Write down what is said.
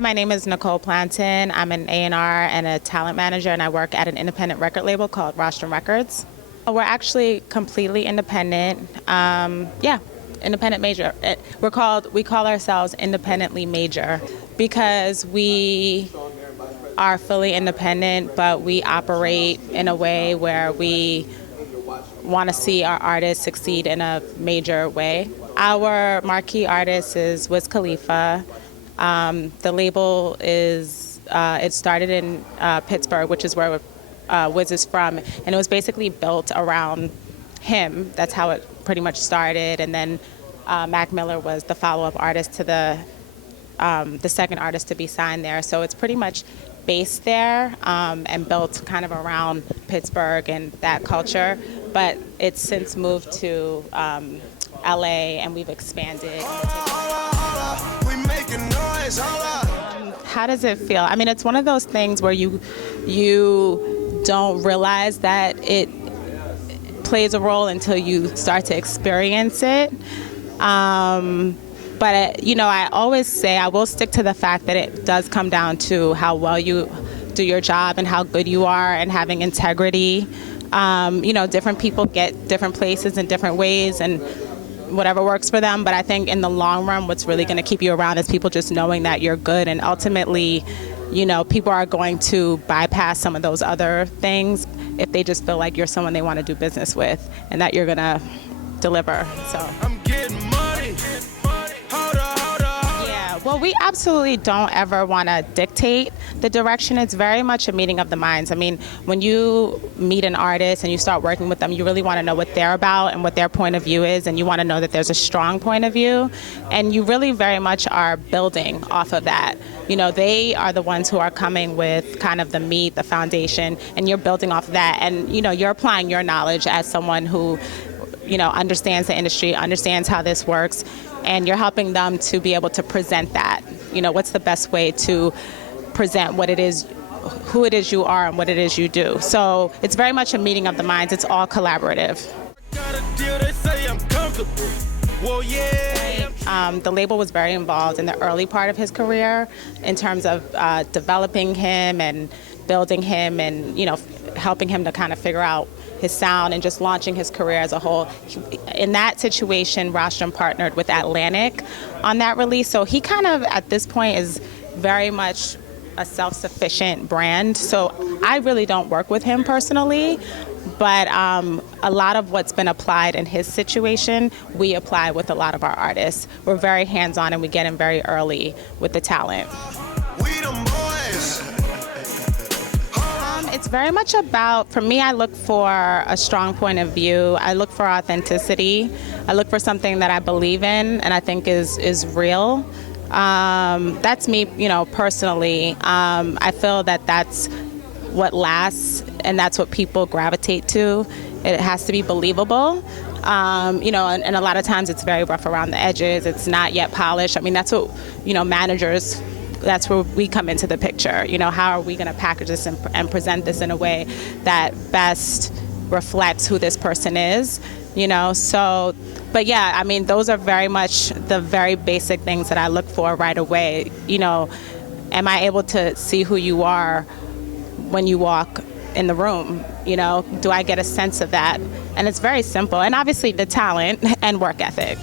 Hi, my name is Nicole Plantin. I'm an A&R and a talent manager, and I work at an independent record label called Rostrum Records. We're actually completely independent. Independent major. We call ourselves independently major because we are fully independent, but we operate in a way where we want to see our artists succeed in a major way. Our marquee artist is Wiz Khalifa. The label is, it started in Pittsburgh, which is where Wiz is from, and it was basically built around him. That's how it pretty much started, and then Mac Miller was the follow-up artist to the second artist to be signed there. So it's pretty much based there and built kind of around Pittsburgh and that culture, but it's since moved to LA, and we've expanded. How does it feel? I mean, it's one of those things where you don't realize that it plays a role until you start to experience it. But I always say I will stick to the fact that it does come down to how well you do your job and how good you are and having integrity. Different people get different places in different ways and whatever works for them. But I think in the long run, what's really going to keep you around is people just knowing that you're good. And ultimately, people are going to bypass some of those other things if they just feel like you're someone they want to do business with and that you're going to deliver. So. I'm getting money. Well, we absolutely don't ever want to dictate the direction. It's very much a meeting of the minds. I mean, when you meet an artist and you start working with them, you really want to know what they're about and what their point of view is, and you want to know that there's a strong point of view, and you really very much are building off of that. They are the ones who are coming with kind of the meat, the foundation, and you're building off of that, and you're applying your knowledge as someone who understands the industry, understands how this works, and you're helping them to be able to present that. What's the best way to present what it is, who it is you are, and what it is you do. So it's very much a meeting of the minds. It's all collaborative. The label was very involved in the early part of his career in terms of developing him and building him and, helping him to kind of figure out his sound and just launching his career as a whole. In that situation, Rostrum partnered with Atlantic on that release. So he kind of, at this point, is very much a self-sufficient brand. So I really don't work with him personally, but a lot of what's been applied in his situation, we apply with a lot of our artists. We're very hands-on and we get in very early with the talent. It's very much about, for me, I look for a strong point of view. I look for authenticity. I look for something that I believe in and I think is real. That's me, personally. I feel that that's what lasts and that's what people gravitate to. It has to be believable. And a lot of times it's very rough around the edges. It's not yet polished. I mean, that's what, managers, that's where we come into the picture. How are we going to package this and present this in a way that best reflects who this person is, So, but yeah, I mean, those are very much the very basic things that I look for right away. Am I able to see who you are when you walk in the room? Do I get a sense of that? And it's very simple. And obviously the talent and work ethic.